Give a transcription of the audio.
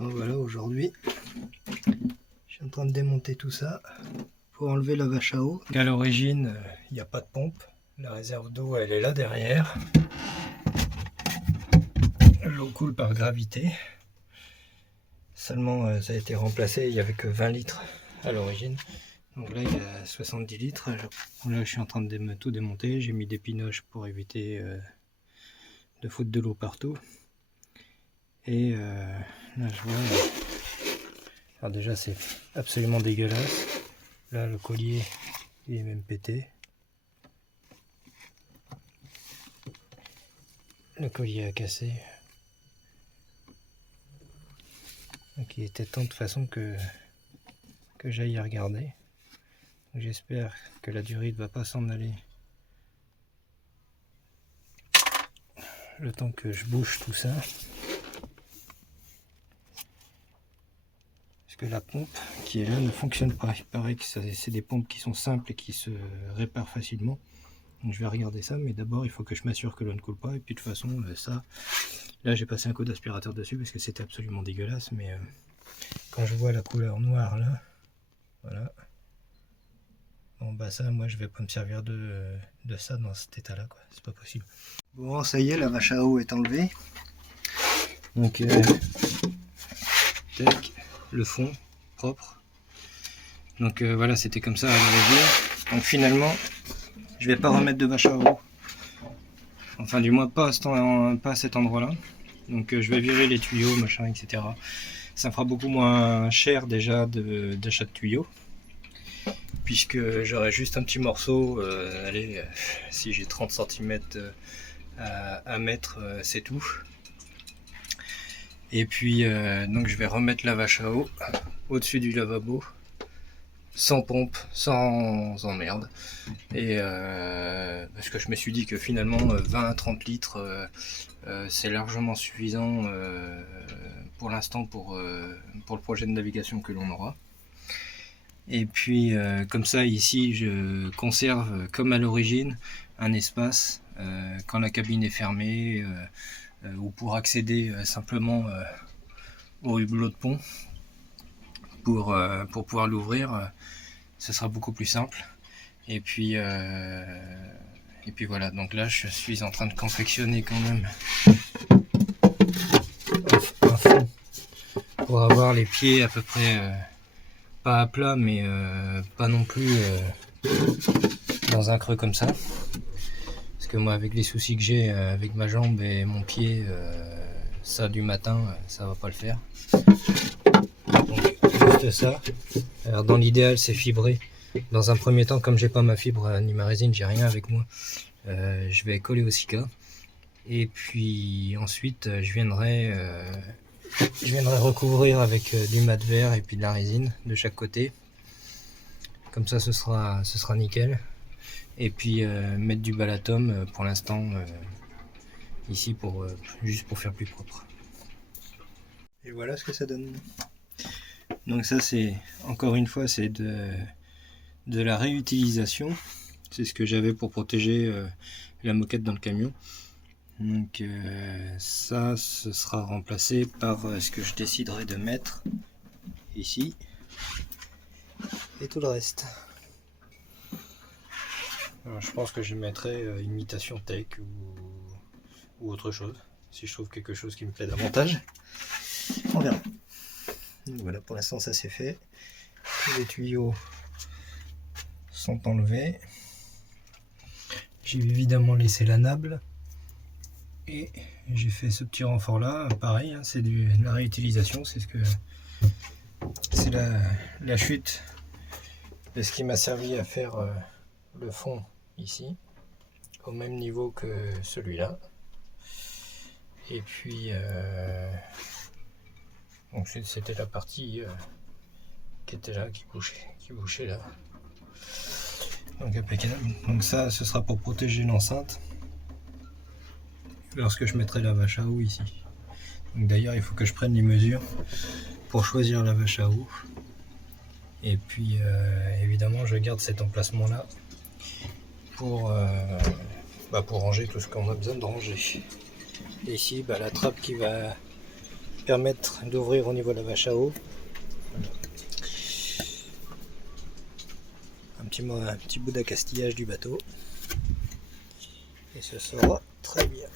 Bon voilà, aujourd'hui je suis en train de démonter tout ça pour enlever la vache à eau. À l'origine il n'y a pas de pompe, la réserve d'eau elle est là derrière. L'eau coule par gravité. Seulement ça a été remplacé, il n'y avait que 20 litres à l'origine. Donc là il y a 70 litres. Là je suis en train de tout démonter, j'ai mis des pinoches pour éviter de foutre de l'eau partout. Et là je vois, alors déjà c'est absolument dégueulasse. Là le collier il est même pété. Le collier a cassé. Donc il était temps de façon que j'aille y regarder. J'espère que la durite ne va pas s'en aller. Le temps que je bouge tout ça. Parce que la pompe qui est là ne fonctionne pas. Il paraît que c'est des pompes qui sont simples et qui se réparent facilement. Donc je vais regarder ça, mais d'abord il faut que je m'assure que l'eau ne coule pas. Et puis de toute façon, ça, là j'ai passé un coup d'aspirateur dessus parce que c'était absolument dégueulasse. Mais quand je vois la couleur noire là, voilà. Bon bah ça, moi je vais pas me servir de ça dans cet état là, quoi. C'est pas possible. Bon, ça y est, la vache à eau est enlevée. Donc tac, le fond propre. Donc voilà, c'était comme ça à l'origine. Donc finalement, je vais pas remettre de vache à eau. Enfin du moins pas à cet endroit là. Donc je vais virer les tuyaux, machin, etc. Ça me fera beaucoup moins cher déjà d'achat de tuyaux. Puisque j'aurai juste un petit morceau, allez, si j'ai 30 cm à mettre, c'est tout. Et puis donc je vais remettre la vache à eau au-dessus du lavabo, sans pompe, sans emmerde. Et parce que je me suis dit que finalement 20 à 30 litres c'est largement suffisant pour l'instant pour le projet de navigation que l'on aura. Et puis comme ça ici je conserve comme à l'origine un espace quand la cabine est fermée ou pour accéder simplement au hublot de pont pour pouvoir l'ouvrir, ce sera beaucoup plus simple. Et puis voilà, donc là je suis en train de confectionner quand même un fond pour avoir les pieds à peu près pas à plat, mais pas non plus dans un creux comme ça. Parce que moi, avec les soucis que j'ai avec ma jambe et mon pied, ça du matin, ça va pas le faire. Donc, juste ça. Alors, dans l'idéal, c'est fibré. Dans un premier temps, comme j'ai pas ma fibre ni ma résine, j'ai rien avec moi. Je vais coller au Sika. Et puis ensuite, je viendrai recouvrir avec du mat vert et puis de la résine de chaque côté. Comme ça, ce sera nickel. Et puis mettre du balatom pour l'instant ici juste pour faire plus propre. Et voilà ce que ça donne. Donc ça, c'est encore une fois, c'est de la réutilisation. C'est ce que j'avais pour protéger la moquette dans le camion. Donc ça, ce sera remplacé par ce que je déciderai de mettre ici et tout le reste. Alors, je pense que je mettrai imitation tech ou autre chose, si je trouve quelque chose qui me plaît davantage. On verra. Donc voilà, pour l'instant ça c'est fait. Tous les tuyaux sont enlevés. J'ai évidemment laissé la nable. Et j'ai fait ce petit renfort là, pareil, hein, c'est de la réutilisation, c'est la chute de ce qui m'a servi à faire le fond ici, au même niveau que celui-là. Et puis donc c'était la partie qui était là, qui bouchait là. Donc impeccable. Donc ça, ce sera pour protéger l'enceinte lorsque je mettrai la vache à eau ici. D'ailleurs il faut que je prenne les mesures pour choisir la vache à eau. Et puis évidemment je garde cet emplacement là pour ranger tout ce qu'on a besoin de ranger. Et ici la trappe qui va permettre d'ouvrir au niveau de la vache à eau. Un petit bout d'accastillage du bateau. Et ce sera très bien.